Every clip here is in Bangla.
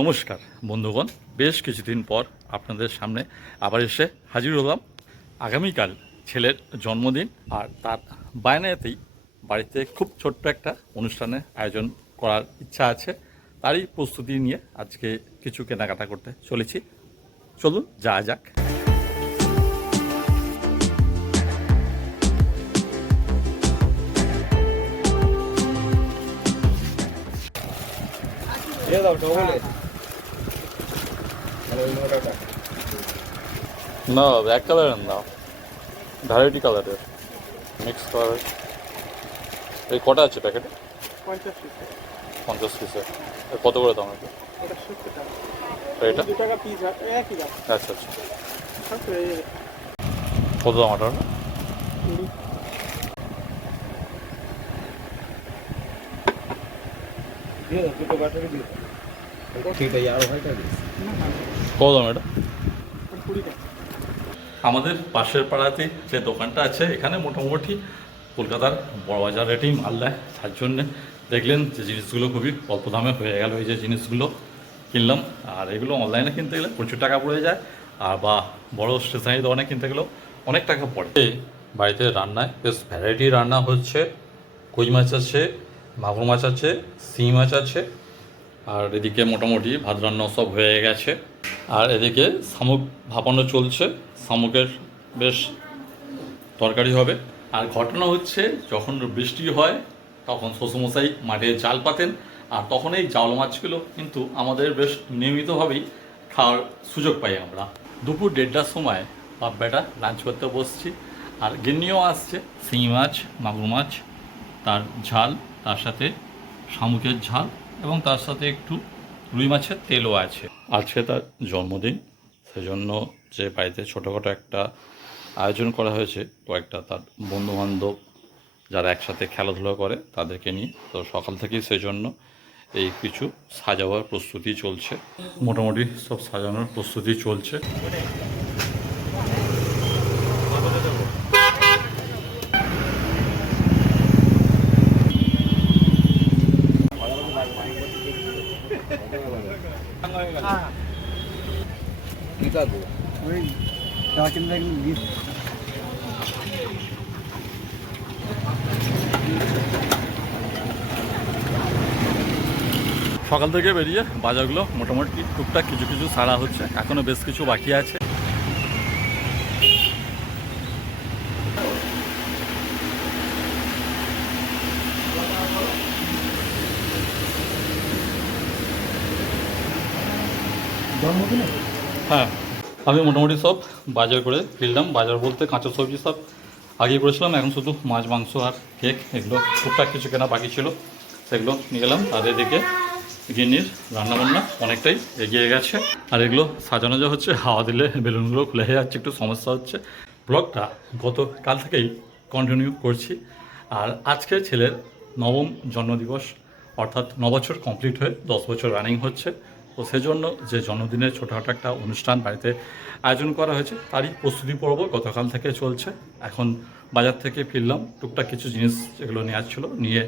নমস্কার বন্ধুগণ, বেশ কিছুদিন পর আপনাদের সামনে আবার এসে হাজির হলাম। আগামীকাল ছেলের জন্মদিন, আর তার বায়নাতেই বাড়িতে খুব ছোট্ট একটা অনুষ্ঠানের আয়োজন করার ইচ্ছা আছে। তারই প্রস্তুতি নিয়ে আজকে কিছু কেনাকাটা করতে চলেছি। চলুন যাওয়া যাক। না, এক কালারের না, ভ্যারাইটি কালারের, মিক্স কালারের। এই কটা আছে প্যাকেটে? 50 পিসের। কত করে দাম এটা? এটা আচ্ছা আচ্ছা, কত দাম ওটার? কত দাম এটা? আমাদের পাশের পাড়াতে যে দোকানটা আছে, এখানে মোটামুটি কলকাতার বড়বাজার রেটেই মাল দেয়। তার জন্যে দেখলেন যে জিনিসগুলো খুবই অল্প দামে হয়ে গেল। এই যে জিনিসগুলো কিনলাম, আর এগুলো অনলাইনে কিনতে গেলে প্রচুর টাকা পড়ে যায়, আর বা বড়ো স্টেশনারি দোকানে কিনতে গেলেও অনেক টাকা পড়ে। বাড়িতে রান্নায় বেশ ভ্যারাইটি রান্না হচ্ছে। কই মাছ আছে, মাগুর মাছ আছে, শিঙি মাছ আছে, আর এদিকে মোটামুটি ভাত রান্না সব হয়ে গেছে। আর এদিকে শামুক ভাপানো চলছে, শামুকের বেশ তরকারি হবে। আর ঘটনা হচ্ছে, যখন বৃষ্টি হয় তখন শ্বশুরমশাই মাঠে জাল পাতেন, আর তখন এই জাল মাছগুলো কিন্তু আমাদের বেশ নিয়মিতভাবেই খাওয়ার সুযোগ পাই আমরা। দুপুর 1:30টার সময় বাপ বেটা লাঞ্চ করতে বসছি, আর গিন্নিও আসছে। শিঙি মাছ, মাগুর মাছ, তার ঝাল, তার সাথে শামুকের ঝাল, এবং তার সাথে একটু রুই মাছের তেলও আছে। আজকে তার জন্মদিন, সেজন্য যে বাড়িতে ছোটোখাটো একটা আয়োজন করা হয়েছে, কয়েকটা তার বন্ধুবান্ধব যারা একসাথে খেলাধুলা করে তাদেরকে নিয়ে। তো সকাল থেকেই সেই জন্য এই কিছু সাজাবার প্রস্তুতি চলছে। মোটামুটি সব সাজানোর প্রস্তুতি চলছে। সকাল থেকে বেরিয়ে বাজারগুলো মোটামুটি টুকটাক কিছু কিছু সারা হচ্ছে, এখনও বেশ কিছু বাকি আছে। হ্যাঁ, আমি মোটামুটি সব বাজার করে ফিরলাম। বাজার বলতে কাঁচা সবজি সব আগেই করেছিলাম, এখন শুধু মাছ, মাংস আর কেক, এগুলো টুকটাক কিছু কেনা বাকি ছিল, সেগুলো নিয়ে গেলাম। আর এদিকে গিন্নির রান্নাবান্না অনেকটাই এগিয়ে গেছে, আর এগুলো সাজানো যা হচ্ছে, হাওয়া দিলে বেলুনগুলো খুলে যাচ্ছে, একটু সমস্যা হচ্ছে। ব্লগটা গতকাল থেকেই কন্টিনিউ করছি। আর আজকে ছেলের নবম জন্মদিবস, অর্থাৎ 9 বছর কমপ্লিট হয়ে 10 বছর রানিং হচ্ছে। তো সেজন্য যে জন্মদিনের ছোটোখাটো একটা অনুষ্ঠান বাড়িতে আয়োজন করা হয়েছে, তারই প্রস্তুতি পর্ব গতকাল থেকে চলছে। এখন বাজার থেকে ফিরলাম, টুকটাক কিছু জিনিস যেগুলো নেওয়ার ছিল নিয়ে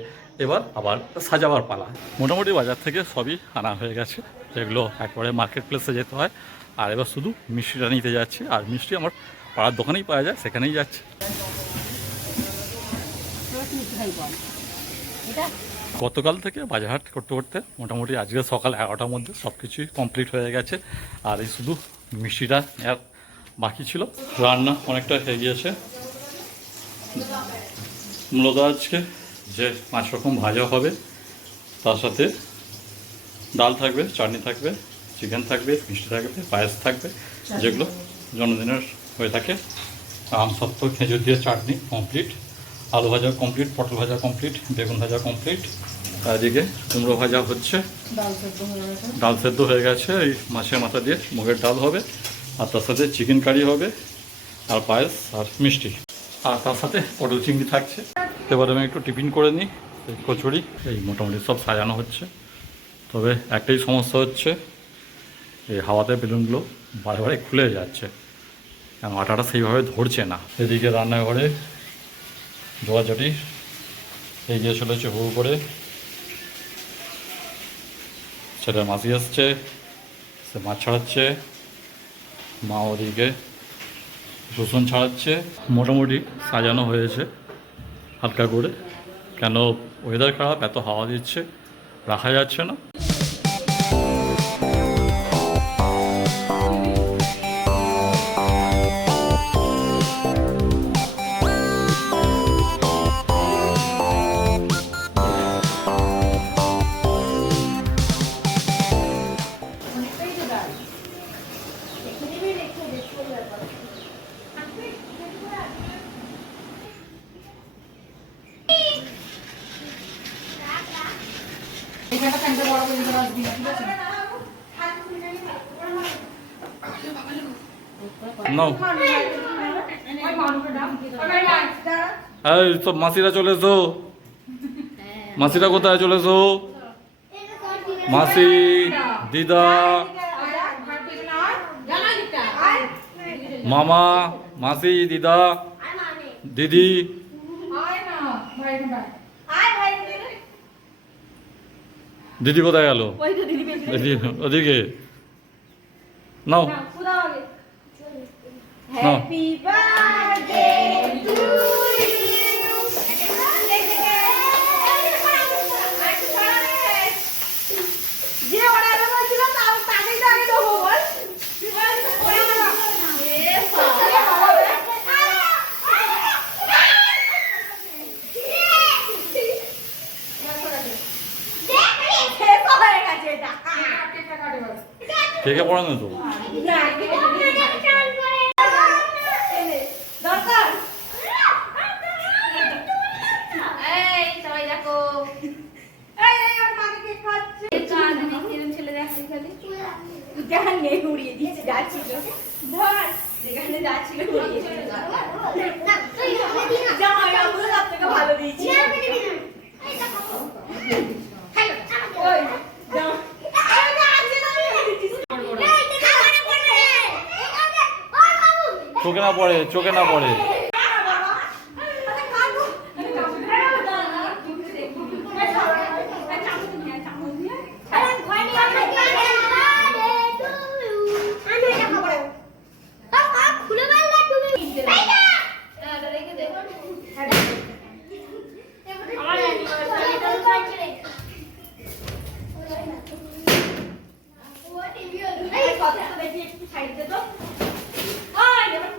এবার আবার সাজাবার পালা। মোটামুটি বাজার থেকে সবই আনা হয়ে গেছে, যেগুলো একবারে মার্কেট প্লেসে যেতে হয়। আর এবার শুধু মিষ্টিটা নিতে যাচ্ছি, আর মিষ্টি আমার পাড়ার দোকানেই পাওয়া যায়, সেখানেই যাচ্ছি। গতকাল থেকে বাজারহাট করতে করতে মোটামুটি আজকে সকাল 11টার মধ্যে সব কিছুই কমপ্লিট হয়ে গেছে। আর এই শুধু মিষ্টিটা নেওয়ার বাকি ছিল। রান্না অনেকটা এগিয়েছে। মূলত আজকে যে 5 রকম ভাজা হবে, তার সাথে ডাল থাকবে, চাটনি থাকবে, চিকেন থাকবে, মিষ্টি থাকবে, পায়েস থাকবে, যেগুলো জন্মদিনের হয়ে থাকে। আম সত্ত্ব খেজুর দিয়ে চাটনি কমপ্লিট, আলু ভাজা কমপ্লিট, পটল ভাজা কমপ্লিট, বেগুন ভাজা কমপ্লিট। এদিকে কুমড়ো ভাজা হচ্ছে, ডাল সেদ্ধ হয়ে গেছে, এই মাছের মাথা দিয়ে মুগের ডাল হবে, আর তার সাথে চিকেন কারি হবে, আর পায়েস আর মিষ্টি, আর তার সাথে পটল চিংড়ি থাকছে। এবার আমি একটু টিফিন করে নিই। এই কচুরি, এই মোটামুটি সব সাজানো হচ্ছে। তবে একটাই সমস্যা হচ্ছে, এই হাওয়াতে বেলুনগুলো বারে বারে খুলে যাচ্ছে, কারণ আটাটা সেইভাবে ধরছে না। এদিকে রান্নাঘরে জোয়াঝাটি এগিয়ে চলেছে হুড় করে। সেটা মাসি আসছে, সে মাছ ছাড়াচ্ছে, মা ওদিকে রসুন ছাড়াচ্ছে। মোটামুটি সাজানো হয়েছে হালকা করে, কেন ওয়েদার খারাপ, এত হাওয়া দিচ্ছে, রাখা যাচ্ছে না। নাও, এই তো মাসিরা চলে এসো, মাসিরা কোথায় চলে এসো, মাসি, দিদা, মামা, মাসি, দিদা, দিদি। দিদি কোথায় গেল? দিদি ওদিকে। নাও Happy birthday to you. যে অর্ডার করেছিল তাও তাকেই তো আগে দেবো বল। কেকে পড়ানো তো উড়িয়ে দিয়েছি, যাচ্ছিল ধর যেখানে যাচ্ছিল উড়িয়ে জামাই বাবু সব থেকে ভালো দিয়েছি। চোখে না পড়ে, চোখে না পড়ে।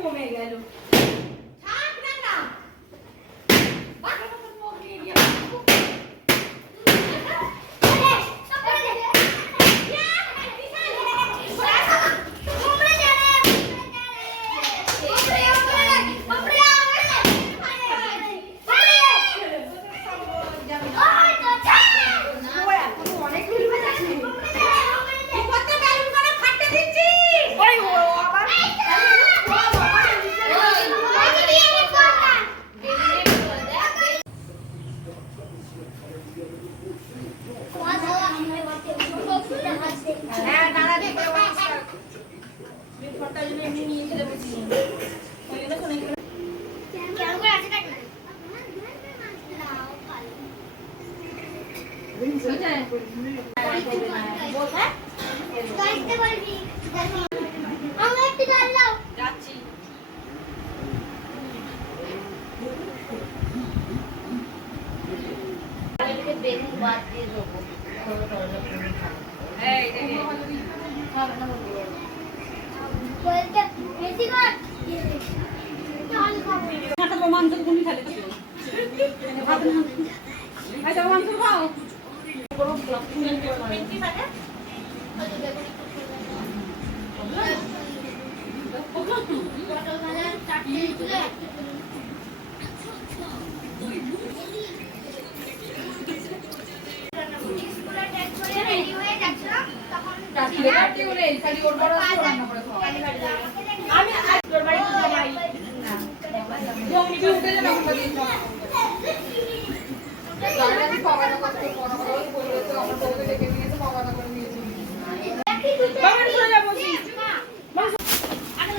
কমে গেল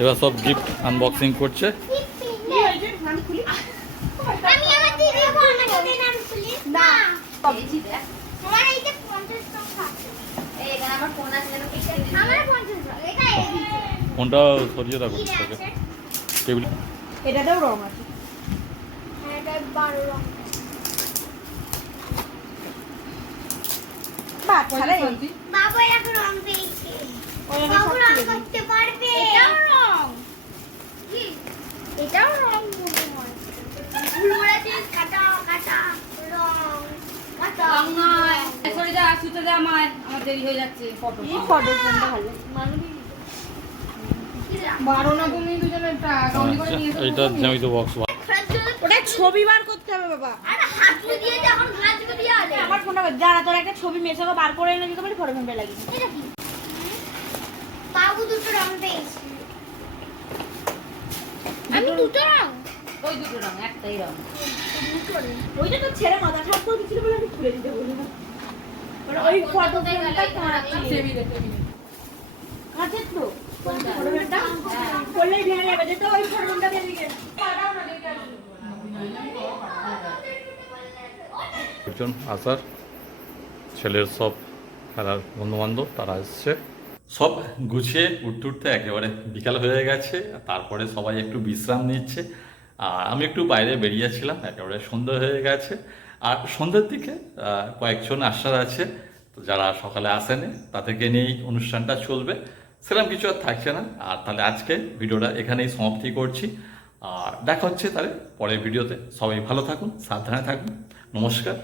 এবার সব গিফট আনবক্সিং করছে। আমার ফোন আছে ফোনটা সরিয়ে রাখো থেকে টেবিল। এটাতেও রং আছে। হ্যাঁ, এটা 12 রং। বাহ, ভালোই। বাবা এখন রং পেয়েছে। ওই আমি বাবু সব রং তুলে দিই। করতে পারবে। এটাও রং। কি? এটাও রং মনে হয়। ভুল বলেছিস, কাটা কাটা রং কাটা। রং নয়। সরে যা, সুতো দে আমার দেরি হয়ে যাচ্ছে ফটো। এই ফটো ফোনটা ভালো। বারো না তুমি দুজনে একটা কাউন্টি করে নিয়ে এসো। এইটা জ্যামিতি বক্স। ওটা ছবি বার করতে হবে বাবা। আরে হাতু দিয়ে দে, এখন হাতু দিয়ে আলে। আমার ফোনটা যারা তোর একটা ছবি মেশাকে বার করে এনে দিতে পারি, ফটো ফ্রেমটা লাগিয়ে দিই। এটা কি? বাবু দুটো রং পেয়েছে। আমি দুটো রং। ওই দুটো রং, একটাই রং। ওইটা তো ছেড়ে মাথা খারাপ করে দিচ্ছিল বলে আমি খুলে দিতে বললাম। মানে ওই ফটো ফ্রেমটা তোমার টেবিলে টেবিলে। কাছের তো ফটো ফ্রেমটা করলেই ভেঙে যাবে, যেটা ওই ফটো ফ্রেমটা দিয়ে দিকে। একজন আসার ছেলের সব খেলার বন্ধুবান্ধব তারা এসছে, সব গুছিয়ে উঠতে উঠতে একেবারে বিকাল হয়ে গেছে। তারপরে সবাই একটু বিশ্রাম নিচ্ছে, আর আমি একটু বাইরে বেরিয়েছিলাম, একেবারে সন্ধ্যা হয়ে গেছে। আর সন্ধ্যের দিকে কয়েকজন আসার আছে, তো যারা সকালে আসেনি তাদেরকে নিয়েই অনুষ্ঠানটা চলবে, সেরকম কিছু আর থাকছে না। আর তাহলে আজকে ভিডিওটা এখানেই সমাপ্তি করছি, আর দেখা হচ্ছে তাহলে পরের ভিডিওতে। সবাই ভালো থাকুন, সাবধানে থাকুন, নমস্কার।